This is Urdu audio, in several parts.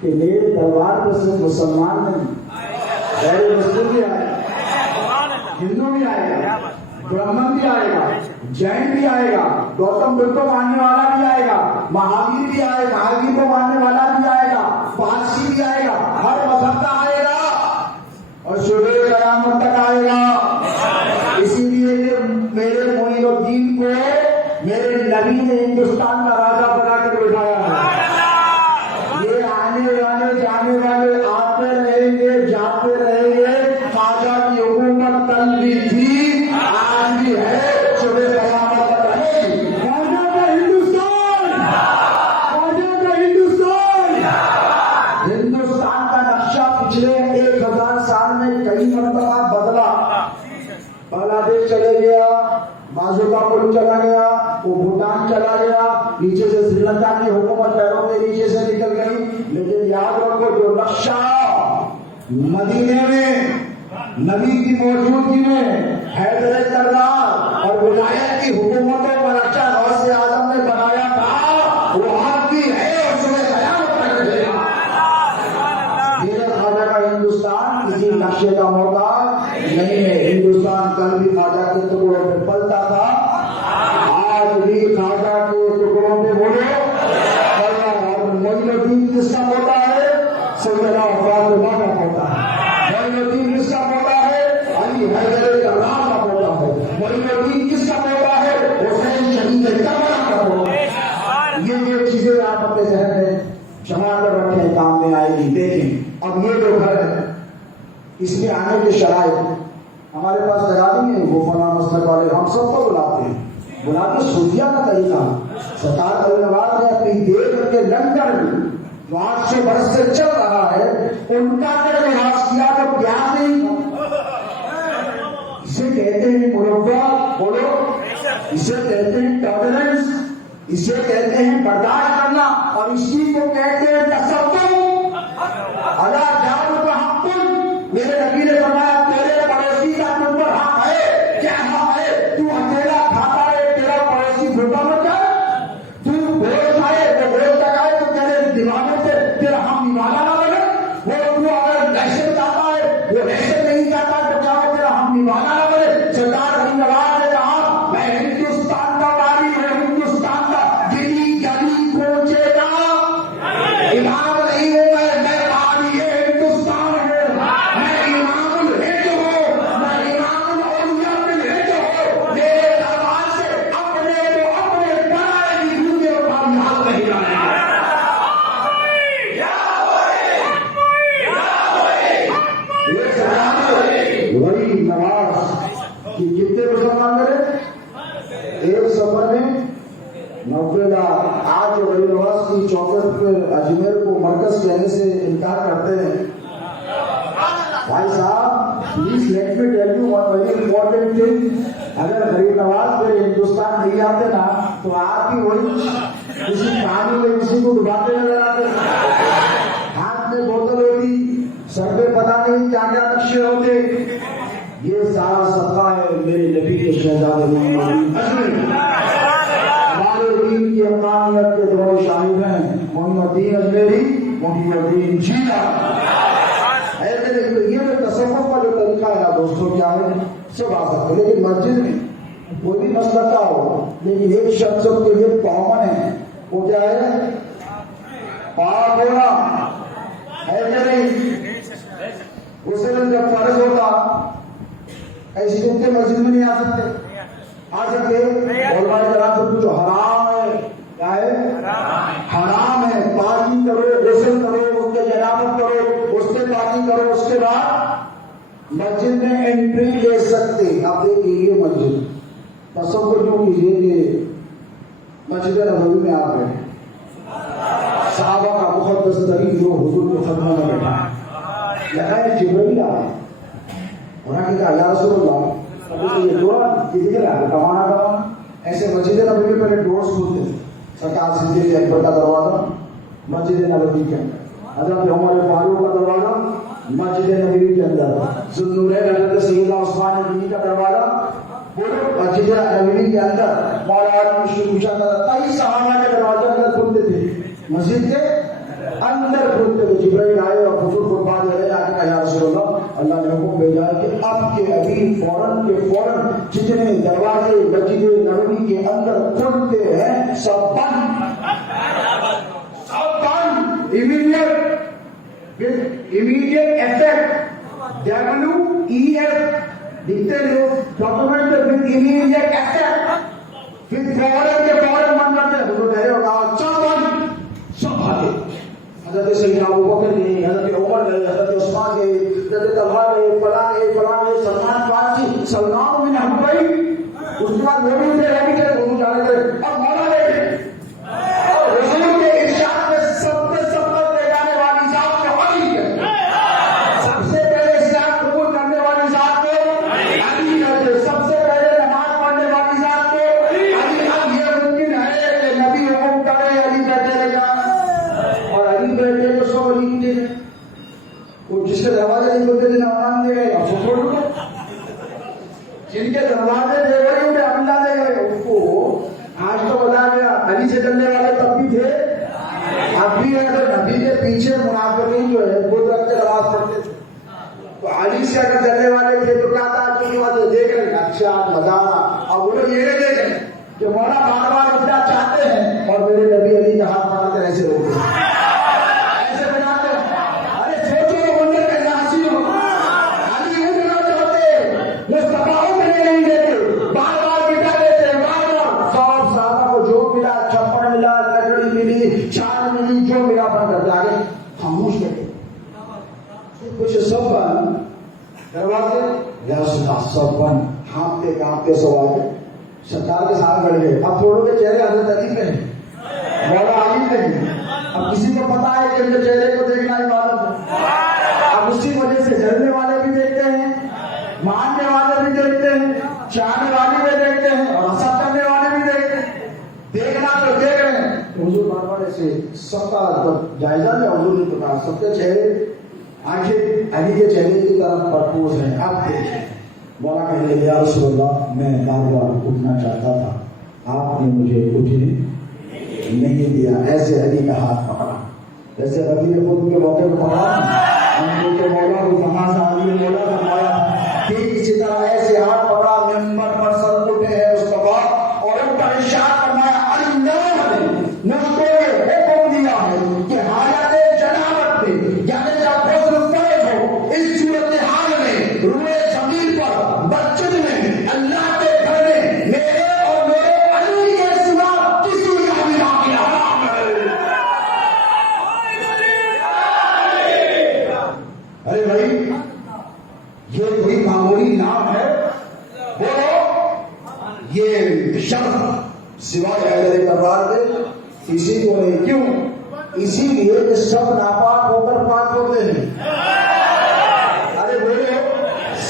کہ میرے دربار پر صرف مسلمان نہیں، غیر مسلم بھی آئے گا، ہندو بھی آئے گا، برہمن بھی آئے گا، جین بھی آئے گا، گوتم بدھ کو ماننے والا بھی آئے گا، مہاویر بھی آئے گا، مہاویر کو ماننے والا بھی آئے گا، پارسی بھی آئے گا، ہر مذہب کا آئے گا اور شروع قیامت تک آئے گا۔ اسی لیے میرے معین الدین کو میرے نبی نے ہندوستان کا راجا بنا کر بٹھایا ہے۔ یہ آنے والے جانے والے آتے رہیں گے، جاتے رہیں گے۔ خواجہ کی حکومت کل بھی تھی، آج بھی ہے، شروع قیامت تک رہے گی۔ خواجہ کا ہندوستان، خواجہ کا ہندوستان۔ ہندوستان کا نقشہ پچھلے 1000 سال میں کئی مرتبہ بدلا۔ بنگلہ دیش چلے گیا، بازو کا ملک چلا گیا، وہ بھوٹان چلا گیا، نیچے سے سری لنکا کی حکومت پیروں کے نیچے سے نکل گئی۔ لیکن یاد رکھو جو نقشہ مدینے میں نبی کی موجودگی میں حیدر کرار اور ولایت کی حکومتوں پر اچھا غوث اعظم نے بنایا تھا، وہ آج بھی ہے اور صبح قیامت تک رہے گا۔ میرے خواجہ کا ہندوستان کسی نقشے کا محتاج نہیں ہے۔ ہندوستان کل بھی خواجہ کے ٹکڑوں پہ پلتا تھا، آج بھی خواجہ کے ٹکڑوں پہ بولو اور معین الدین کس کا پوتا ہے؟ سیدنا فاطمہ کا پوتا ہے۔ معین الدین کس کا پوتا ہے؟ علی حیدر کرار کا پوتا ہے۔ معین الدین کس کا پوتا ہے؟ حسین شہید کربلا کا پوتا ہے۔ یہ چیزیں آپ اپنے ذہن میں جما کر رکھیں، کام میں آئے گی۔ دیکھیں اب یہ جو گھر ہے اس میں آنے کے شرائط ہمارے پاس لگا دی ہیں، وہ فلاں مسلک والے ہم سب کو بلاتے ہیں، بلا کے صوفیہ کا طریقہ سرکار علی نواز نے اپنی دیر کر کے لندن جو 800 برس سے چل رہا ہے ان کا اگر لحاظ کیا تو پیار نہیں۔ اسے کہتے ہیں مروت، بولو، اسے کہتے ہیں ٹالرنس، اسے کہتے ہیں برداشت کرنا، اور اسی کو کہتے ہیں تصور۔ اگر جاؤ تو حق میرے نبی نے فرمایا تیرے پڑوسی کا تم پر حق ہے، کیا حق ہے؟ تو اکیلا کھاتا ہے، تیرا پڑوسی بھوکا مت جائے، تو گوشت آئے تو گوشت آئے تو تیرے دیوانے سے تیرا ہم نوانا نہ لگے، وہ تو اگر دہشت چاہتا ہے وہ دہشت نہیں چاہتا تو کیا وہ تیرا ہم نوانا نہ لگے۔ سرکار علی نواز نے کہا میں ہندوستان کا والی ہوں، ہندوستان کا دلی گلی پہنچے گا، امام نہیں ہوں میں والی ہے، ہندوستان ہوں، میں امام الہند ہوں، میں امام الاولیاء الہند ہوں، میرے دربار سے اپنے کو اپنے بنائے نکلوں اور ہم یاد نہیں آئے گا۔ ولی نواز کہ کتنے مسلمان میرے ایک سفر میں 90 لاکھ۔ آج ولی نواز کی چوکٹ پہ اجمیر کو مرکز کہنے سے انکار کرتے ہیں۔ بھائی صاحب please let me tell you one very important thing, اگر غریب نواز پہ ہندوستان نہیں آتے نا تو آپ بھی وہی کسی پانی میں کسی کو ڈباتے نظر آتے، ہاتھ میں بوتل ہوتی، سر پہ پتہ نہیں کیا کیا نقشے ہوتے۔ یہ سارا صدقہ ہے میرے نبی کے شہزادے محمد ہمارے دین کی حقانیت کے دو شاہد ہیں، محمد الدین اجمیری، محمد الدین جیلا۔ یہ جو تصوف کا جو طریقہ ہے دوستوں کیا ہے سب آ سکتے، لیکن مسجد میں کوئی بھی مسئلہ کا ہو لیکن ایک شخص کے لیے کامن ہے، وہ کیا ہے؟ پاک ہونا ہے کہ نہیں؟ غسل جب فرض ہوتا ایسی جنتے مسجد میں نہیں آ سکتے، آ سکتے علماء کرام سے پوچھو حرام ہے، کیا ہے؟ حرام ہے، پاکی کرو، غسل کرو، اس کے جنابت کرو، اس کے پاکی کرو، اس کے بعد مسجد میں انٹری لے سکتے۔ آپ دیکھیے یہ مسجد تصور کیوں کیجیے کہ مسجد نبوی میں آپ بیٹھے، صحابہ کا مقدس ترین جو حضور کے خدمت میں بیٹھا لگا ہے جبرائیل آئے، انہوں نے کہا یا رسول اللہ ابھی تو یہ دورہ کسی کے لئے کمانا ایسے مسجد نبوی میں پہلے ڈورز کھولتے تھے، سرکار صدیق اکبر کا دروازہ مسجد نبوی کے اندر، حضرت عمر فاروق کا دروازہ مسجد نبوی کے اندر، ذوالنورین حضرت سیدنا عثمان غنی کا دروازہ مسجد نبوی کے اندر، مولا علی مشرق کئی صحابہ کے دروازے اندر کھلتے تھے مسجد کے اندر گھستے تو جبرائیل آئے اور حضور کو بات دے آ کے کہا یا رسول اللہ، اللہ نے حکم بھیجا ہے کہ اب کے ابھی فوراً کے فوراً جتنے دروازے مسجد نبوی کے اندر کھلتے ہیں سب بند، immediate effect WEF لکھتے ہو ڈاکومنٹ with immediate effect پھر فوراً کے فوراً بند کرتے ہیں. حضور نے کہا چل بند، سب بھاگے. حضرت سیدنا ابوبکر گئے، حضرت عمر گئے، حضرت عثمان گئے، حضرت طلحہ گئے، فلاں گئے، سلمان فارسی، سلمان بن حنبل اس کے بعد وہ بھی ادھر رہ گئے، وہ جانے تھے. اب مولا لے گئے رسول کے ارشاد میں سب سے سبقت لے جانے والی ذات کو علی کہتے ہیں. سب سے پہلے اسلام قبول کرنے والی ذات کو علی کہتے ہیں. سب سے پہلے نماز پڑھنے والی ذات کو علی. اب یہ ممکن ہے کہ نبی حکم کرے علی بیٹھے رہ جائیں اور علی بیٹھے تو سب علی کی دے. وہ جس کے دروازے نہیں کھلتے تھے نام دے گئے، اب چھوڑ دو. جن کے دروازے دے گئے انہیں اللہ دے گئے. ان کو آج تو بتا گیا علی سے چلنے والے تب بھی تھے، اب بھی ہے. تو نبی کے پیچھے منافقین جو ہے وہ رکھ کے نماز پڑھتے تھے. تو علی سے اگر چلنے والے تھے تو کیا تھا کہ وہ دیکھ رہے اچھا مزہ آنا. اب وہ لوگ یہ دیکھ رہے کہ مولا بار بار اٹھنا چاہتے ہیں اور میرے نبی علی کے ہاتھ مار کر ایسے ہو گئے، ایسے بناتے. ارے سوچو وہ منظر کیسا حسین ہو. علی اٹھنا چاہتے، مصطفیٰ اٹھنے نہیں دیتے، بار بار بٹھا دیتے، بار بار. سب صحابہ کو جو ملا، چھپڑ ملا، لکڑی ملی، چھال ملی، جو ملا بند کرتے آگے خاموش بیٹھے. کچھ سب بند دروازے سب بند، کانپتے کانپتے سو آگے سرکار کے ساتھ بڑھ گئے. اب تھوڑوں کے چہرے حضرت علی پہ ہیں، مولا علی پہ ہیں. اب کسی کو پتا ہے کہ میرے چہرے کو دیکھنا عبادت ہے. اب اسی وجہ سے جلنے والے بھی دیکھتے ہیں، ماننے والے بھی دیکھتے ہیں، چاہنے والے بھی دیکھتے ہیں اور حسد کرنے والے بھی دیکھتے ہیں. دیکھنا تو دیکھ رہے ہیں. حضور بار سے سب کا جائزہ لیا. حضور نے کہا سب کے چہرے آنکھیں علی کے چہرے کی طرف پرپوز ہیں. اب دیکھیں. مولا کہنے لگے یا رسول اللہ میں بار بار اٹھنا چاہتا تھا، آپ نے مجھے اٹھنے نہیں دیا. ایسے علی کا ہاتھ پکڑا جیسے ابھی نے خود کے موقع پر پکڑا ہم کو کہ مولا کو کہاں سے علی مولا فرمایا کہ اسی طرح ایسے ہاتھ پکڑا ممبر پر سر اٹھے ہیں اس کے بعد اور ان کا ارشاد فرمایا علی نے مجھ کو حکم دیا ہے کہ حالت جنابت میں یعنی جب غسل فرض ہو اس صورت حال میں روئے زمین پر مسجد میں اللہ کے گھر میں میرے اور میرے علی کے سوا کسی کا بھی باقی حرام ہے. ارے بھائی یہ کوئی معمولی نام ہے؟ بولو یہ شخص سوائے حیدر کرار دے کسی کو نہیں. کیوں؟ اسی لیے کہ سب ناپاک ہو کر پاک ہوتے ہیں. ارے بولو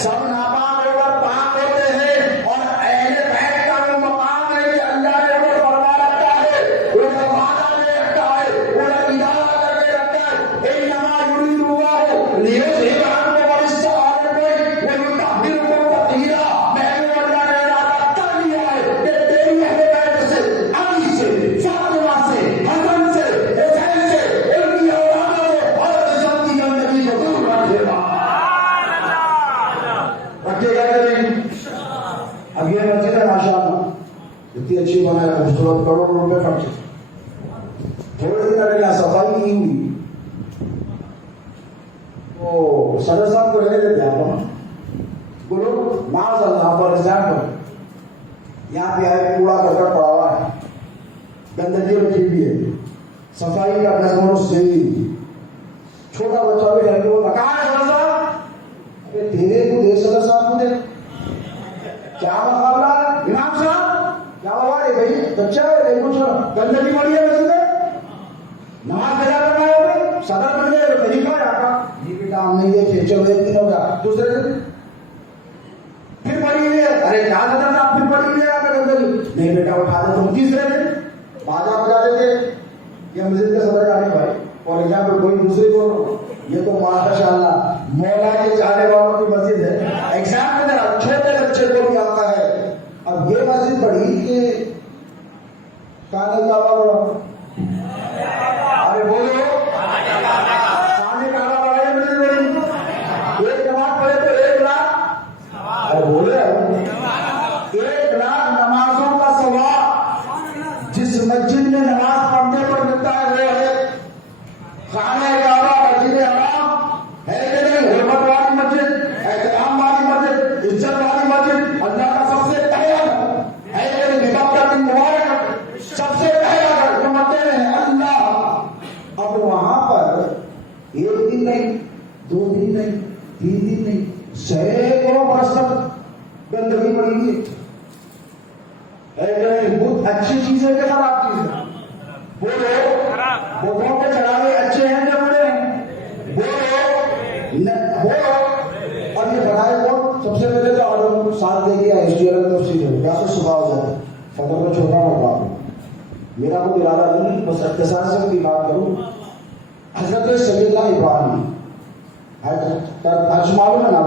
سب ناپاک ہو کر پاک ہوتے ہیں اور اہل بیت کا جو مقام ہے یہ اللہ نے انہیں فرما رکھا ہے، انہیں وعدہ دے رکھا ہے، انہیں ادارہ کر کے رکھا ہے. انما یرید اللہ لیذہب عنکم الرجس اہل البیت ویطہرکم تطہیرا. میں نے اللہ نے ارادہ کر لیا ہے کہ تیری اہل بیت سے، علی سے، فاطمہ سے، حسن سے، حسین سے، ان کی اولادوں سے حضرت شمسی کا نبی کو دور رکھے گا. رکھے گا کہ نہیں؟ اب یہ مسجد ہے ماشاءاللہ اتنی اچھی بنایا، خوبصورت، کروڑوں روپے خرچے. تھوڑے دن پہلے صفائی نہیں ہوئی تو صدر صاحب کو رہنے دیتے آپ بولو معاذ اللہ فار ایگزامپل یہاں پہ آئے کوڑا کرکٹ پڑا ہوا ہے، گندگی رکھی ہوئی ہے، صفائی کا نظم و صحیح. چھوٹا بچہ بھی گھر کے وہ کہاں ہے صدر صاحب؟ ارے تیرے کو دیکھ صدر صاحب کو دیکھ. کیا مقابلہ ہے امام صاحب؟ کیا ہوا ہے بھائی بچہ ہے کچھ گندگی پڑی ہے مسجد میں، نماز قضا کرنا ہے ہوگی، صدر بن گئے طریقہ ہے آپ کا. یہ بیٹا ہم نے یہ چلو ایک دن ہوگا دوسرے دن پھر پڑی ہوئی ہے. ارے کیا صدر صاحب پھر پڑی ہوئی ہے آپ کا گندگی؟ نہیں بیٹا اٹھا دے. تم تیسرے دن بازار بجا دیتے یہ مسجد کے صدر جانے بھائی. اور ایگزامپل کوئی دوسری بول رہا ہوں، یہ تو ماشاء اللہ مولا کے چاہنے والوں کی مسجد ہے. ایگزامپل چھوٹے بچے کو بھی آتا ہے. اب یہ مسجد پڑھی کہ کہاں اللہ. ارے بولو خانہ کعبہ مسجد حرام ہے کہ نہیں؟ حرمت والی مسجد، احترام والی مسجد، عزت والی مسجد، اللہ کا سب سے پہلا گھر ہے کہ نہیں؟ نکاح کا دن مبارک سب سے پہلا گھر جو مندر ہے اللہ۔ اب وہاں پر ایک دن نہیں، 2 دن نہیں، 3 دن نہیں، سینکڑوں برس تک گندگی پڑی ہوئی ہے۔ بہت اچھی چیزیں کہ خراب چیزیں؟ بولو، بتوں کے چڑھاوے اچھے ہیں کہ برے ہیں؟ بولو۔ اور یہ بنائے کون؟ سب سے پہلے تو آڈر ساتھ دے گیا ایسٹیئر تفصیل ہے یا تو صبح ہو جائے فجر کو چھوٹا ہوگا۔ میرا کوئی ارادہ نہیں، بس اختصار سے بھی بات کروں۔ حضرت صلی اللہ ابراہیم حج معلوم ہے نا،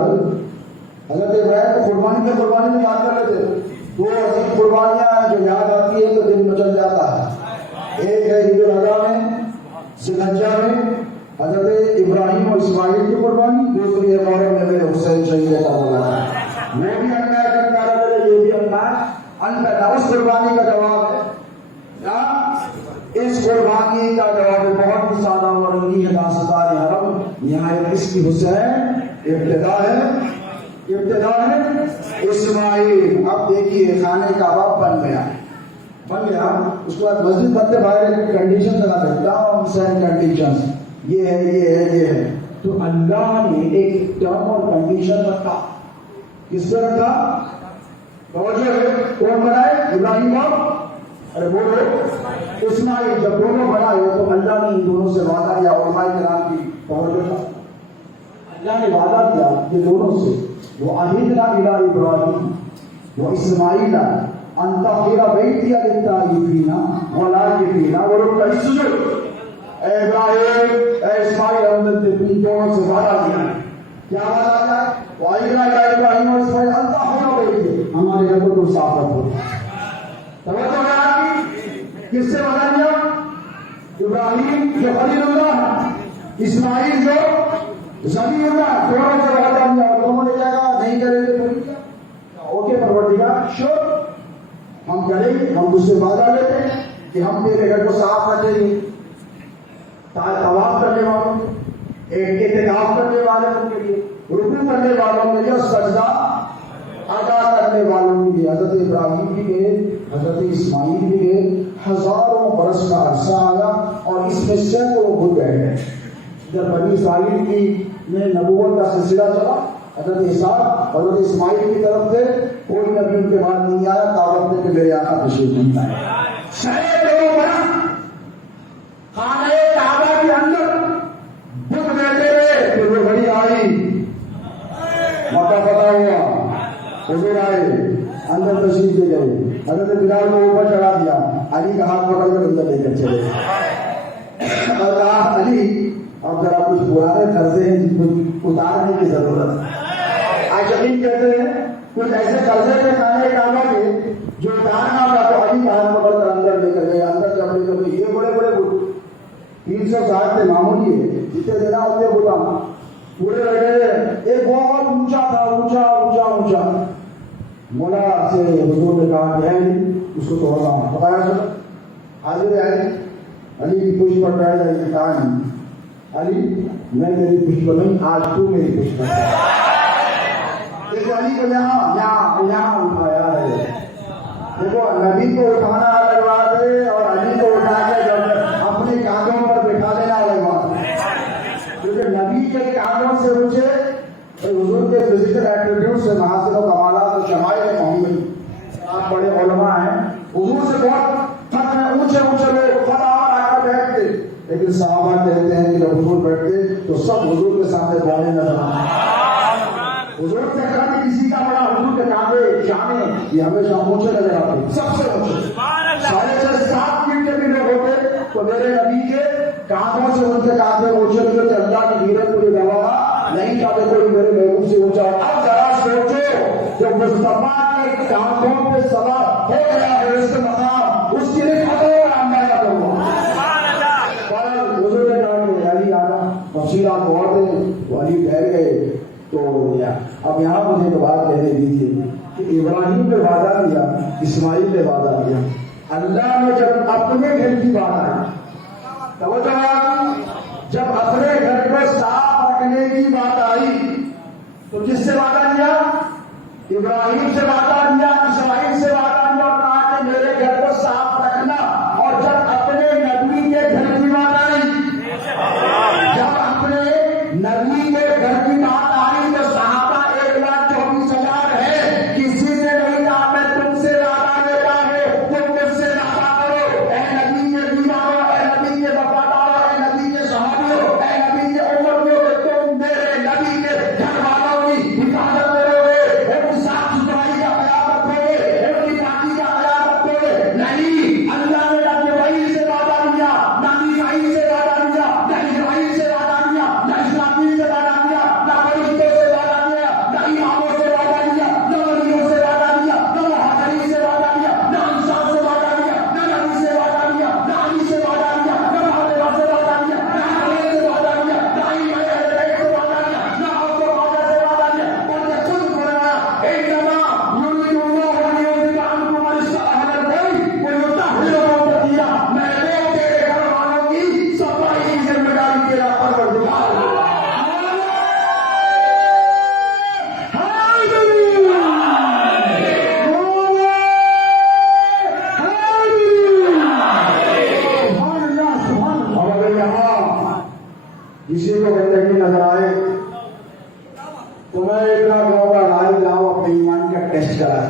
حضرت ابراہیم کو قربانی میں یاد کر لیتے، 2 عظیم قربانیاں ہیں جو یاد آتی ہے تو دل مچل جاتا ہے۔ ایک ہے عید الاضحیٰ میں، ذی الحجہ میں حضرت ابراہیم اور اسماعیل کی قربانی، دوسری ہے محرم میں حسین شہید کربلا۔ وہ بھی اللہ کا پیارا ہے، یہ بھی اللہ کا اس قربانی کا جواب ہے۔ اس قربانی کا جواب بہت ہی سادہ اور رنگین ہے۔ داستان حرم نہایت اس کی حسین ابتدا ہے اسماعیل۔ اب دیکھیے خانہ کعبہ بن گیا، اس کے بعد مسجد بنتے باہر کنڈیشن لگا دیتا ہوں، سیم کنڈیشن یہ ہے تو اللہ نے ایک ٹرم اور کنڈیشن رکھا۔ کس سے رکھا؟ کون بنائے؟ ابراہیم اور ارے بولو اسماعیل۔ جب دونوں بنائے تو اللہ نے ان دونوں سے وعدہ کیا، علماء کرام کی توجہ، اللہ نے وعدہ کیا کہ دونوں سے وَعَهِدْنَا إِلَىٰ إِبْرَاهِيمَ وَإِسْمَاعِيلَ أَن طَهِّرَ بَيْتِيَ لِلطَّائِفِينَ وَالْعَاكِفِينَ وَرُكَّعِ السُّجُودِ۔ اے ابراہیم، اے اسماعیل، ہم نے تم دونوں سے وعدہ کیا ہے۔ کیا وعدہ کیا ہے؟ وَعَهِدْنَا إِلَىٰ إِبْرَاهِيمَ وَإِسْمَاعِيلَ أَن طَهِّرَ بَيْتِيَ، ہمارے گھر کو تو صاف رکھو۔ توجہ کرا کس سے وعدہ کیا؟ ابراہیم جو خلیل اللہ ہے، اسماعیل جو ذبیح اللہ، دونوں سے وعدہ کیا اور دونوں نے کہا نہیں کریں گے تو اوکے پروردگار شور ہم کریں گے، ہم اس سے وعدہ لیتے ہیں کہ ہم تیرے گھر کو صاف رکھیں گے، طواف کرنے والوں کے لیے، اعتکاف کرنے والوں کے لیے، رکوع کرنے والوں کے لیے، اور سجدہ ادا کرنے والوں کے لیے۔ حضرت ابراہیم بھی گئے، حضرت اسماعیل بھی گئے، ہزاروں برس کا عرصہ آیا اور اس میں سینکڑوں بت بیٹھ گئے۔ جب بنی اسرائیل کی میں نبوت کا سلسلہ چلا، حضرت اسحاق حضرت اسماعیل کی طرف سے کوئی نبی ان کے بعد نہیں آیا، دعوت دے کہ میرے آقا تشریف نہیں لائے۔ سینکڑوں برس خانہ کعبہ کے اندر بت بیٹھے رہے، پھر وہ گھڑی آئی، موقع پتا ہوا، حضور آئے، اندر تشریف لے گئے، حضرت بلال کو اوپر چڑھا دیا، علی کا ہاتھ پکڑ کر اندر لے کر چلے اور کہا علی اب ذرا کچھ پرانے قرضے ہیں جن کو اتارنے کی ضرورت ہے۔ آج یقین کہتے ہیں کچھ ایسے قرضے تھے خانہ کعبہ کے جو اتارنا ہوگا تو علی کا ہاتھ پکڑ کر اندر لے کر گئے۔ اندر جب لے کر گئے، یہ بڑے بڑے بت 360 سے معمولی ہے، جتنے دینا ہوتے بتا پورے لگے، ایک بہت اونچا تھا، اونچا مولا سے حضور نے کہا کہ ہے اس کو توڑنا ہوا، بتایا سر حاضر ہے علی کی پشت پر بیٹھ جائے کہ کہا نہیں علی میں تیری پشت پر نہیں، آج تو میری پشت پر۔ دیکھو علی کو یہاں اٹھایا ہے، دیکھو نبی کو اٹھانا الگ بات ہے اور علی کو اٹھا کے جب اپنے کاندھوں پر بٹھا دینا الگ بات ہے، کیونکہ نبی کے کاندھوں سے مجھے حضور کے فزیکل ایٹریبیوٹ سے محاسن و کمالات اور شمائل محمد، آپ بڑے علماء ہیں، حضور سے بہت فرق ہے، اونچے لوگ فلاور آ کر بیٹھتے، لیکن صحابہ کہتے ہیں کہ جب حضور بیٹھتے تو سب حضور کے سامنے بولنے نظر آتے، حضور سے کبھی کسی کا بڑا حضور کے کاندھے شانے یہ ہمیشہ اونچے نظر آتے، سب سے اونچے 6.5-7 فٹ کے بھی لوگ ہوتے تو میرے نبی کے کاندھوں سے ان کے کاندھے اونچے نکلتے، اللہ کی غیرت کو یہ گواہ نہیں چاہتے کوئی میرے محبوب سے اونچا ہو۔ اب ذرا سوچو جو مصطفیٰ کے کاندھوں پہ سوار ہو گیا ہے اس کے مقام اس کی رفعت اور اندازہ کرو۔ حضور نے کہا کہ علی آنا تفصیلات بہت ہیں، وہ علی ٹھہر گئے تو اب یہاں مجھے ایک بات کہنے دیجیے کہ ابراہیم نے وعدہ کیا، اسماعیل نے وعدہ کیا، اللہ نے جب اپنے گھر کی بات آئی توجہ جب اپنے گھر کو صاف رکھنے کی بات آئی تو کس سے وعدہ لیا؟ ابراہیم سے وعدہ لیا، اسماعیل سے وعدہ لیا اور کہا کہ میرے گھر کو صاف رکھنا۔ اور جب اپنے نبی کے گھر کی بات آئی، جب اپنے نبی کے گھر کی بات آئی تو صحابہ 1,24,000 ہے، کسی نے نہیں کہا میں تم سے وعدہ لیتا ہوں، تم مجھ سے وعدہ کرو۔ اے نبی کے دیوانوں، اے نبی کے وفاداروں، اے نبی کے صحابیوں، اے نبی کے امتیوں، کہ تم میرے نبی کے گھر والوں کی حفاظت کرو گے، ان کی صاف ستھرائی کا خیال رکھو گے، ان کی پاکی کا خیال رکھو گے۔ نہیں، اللہ نے نہ ابراہیم سے وعدہ لیا، نہ اسماعیل سے وعدہ لیا، نہ اسماعیل سے وعدہ لیا، نہ اسرافیل سے وعدہ لیا، نہ فرشتوں سے وعدہ لیا، نہ اماموں سے وعدہ لیا، نہ ولیوں سے وعدہ لیا، نہ مہاجرین سے وعدہ لیا، نہ انصار سے وعدہ لیا، نہ نبی سے وعدہ لیا، نہ علی سے وعدہ لیا، نہ فاطمہ سے وعدہ لیا، نہ حسین سے وعدہ لیا، نہ ائمہ اہل بیت سے وعدہ لیا، نہ غوث و خواجہ سے وعدہ لیا۔ انہوں نے خود فرمایا انما یرید اللہ لیذهب عنکم الرجس اہل البیت ویطہرکم تطہیرا۔ میں نے تیرے گھر والوں کی صفائی کی ذمہ داری تیرا پروردگار ہوں۔ اور اگر یہاں کسی کو گندگی نظر آئے تو میں اتنا کہوں گا رائے لاؤ اپنے ایمان کا ٹیسٹ کرا۔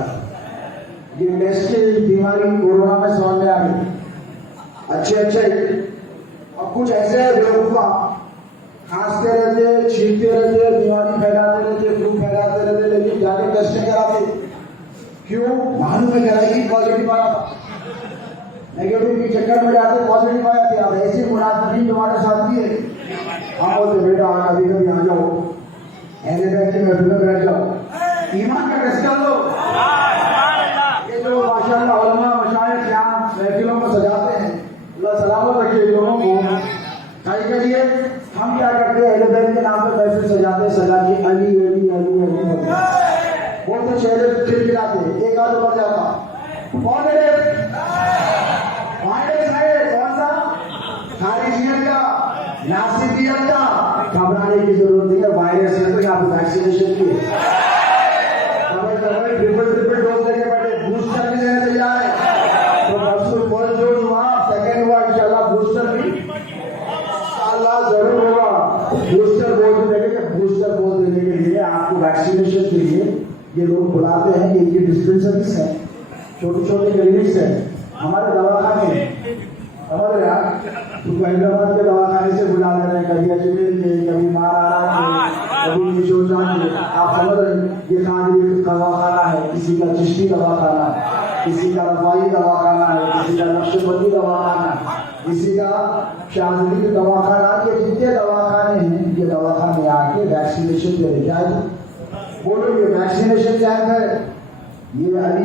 یہ ٹیسٹ کی بیماری کورونا میں سامنے آ گئی۔ اچھے اب کچھ ایسے بیوقوفاں کھانستے رہتے، چھینکتے رہتے، بیماری پھیلاتے رہتے، فلو پھیلاتے رہتے، لیکن جا کے ٹیسٹ نہیں کراتے۔ کیوں؟ معلوم ہے کرائے گی پازیٹیو آیا تھا، نیگیٹو کے چکر میں جاتے پازیٹیو آیا تھا۔ اب ایسی منافقین تمہارے ساتھ بھی ہے، ہم بولتے بیٹا کبھی کبھی آ جاؤ، ایسے بیٹھ کے محفل میں بیٹھ جاؤ، ایمان کا ٹیسٹ کر لو۔ یہ جو ماشاء اللہ علماء مشائخ یہاں محفلوں کو سجاتے ہیں، اللہ سلامت رکھے لوگوں کو۔ کائی کے لیے ہم کیا کرتے ہیں؟ اہل بیت کے نام پہ محفل سجاتے ہیں، سجا کے علی علی علی علی بولتے، چہرے کھلکھلاتے، ایک آدھ بڑھ جاتا پازیٹیو وائرس ہے۔ کون سا؟ خارجیت کا، ناصبیت کا۔ گھبرانے کی ضرورت نہیں ہے، وائرس ہے تو یہاں پہ ویکسینیشن کی ٹرپل ڈوز لے کے بیٹھے، بوسٹر بھی لینے تیار ہے تو پرسوں فرسٹ ڈوز ہوا، سیکنڈ ہوا، انشاءاللہ بوسٹر بھی انشاءاللہ ضرور ہوگا۔ بوسٹر ڈوز لے کے بوسٹر ڈوز لینے کے لیے آپ کو ویکسینیشن کے لیے یہ لوگ بلاتے ہیں۔ یہ ڈسپنسریز ہیں، چھوٹی چھوٹی کلینکس ہیں، ہمارے دواخانے ہیں، ہمارے یہاں تو حیدرآباد کے دواخانے سے بلا لے رہے ہیں، کبھی اجمیر کے، کبھی مہاراشٹر کے، کبھی نشوزان کے۔ آپ سمجھ رہے ہیں یہ قادری دواخانہ ہے، کسی کا چشتی دواخانہ ہے، کسی کا رفاعی دواخانہ ہے، کسی کا نقشبندی دواخانہ ہے، کسی کا شاذلی دواخانہ۔ یہ جتنے دواخانے ہیں یہ دواخانے آ کے ویکسینیشن دے رہے۔ کیا بولو یہ ویکسینیشن کیا ہے؟ یہ علی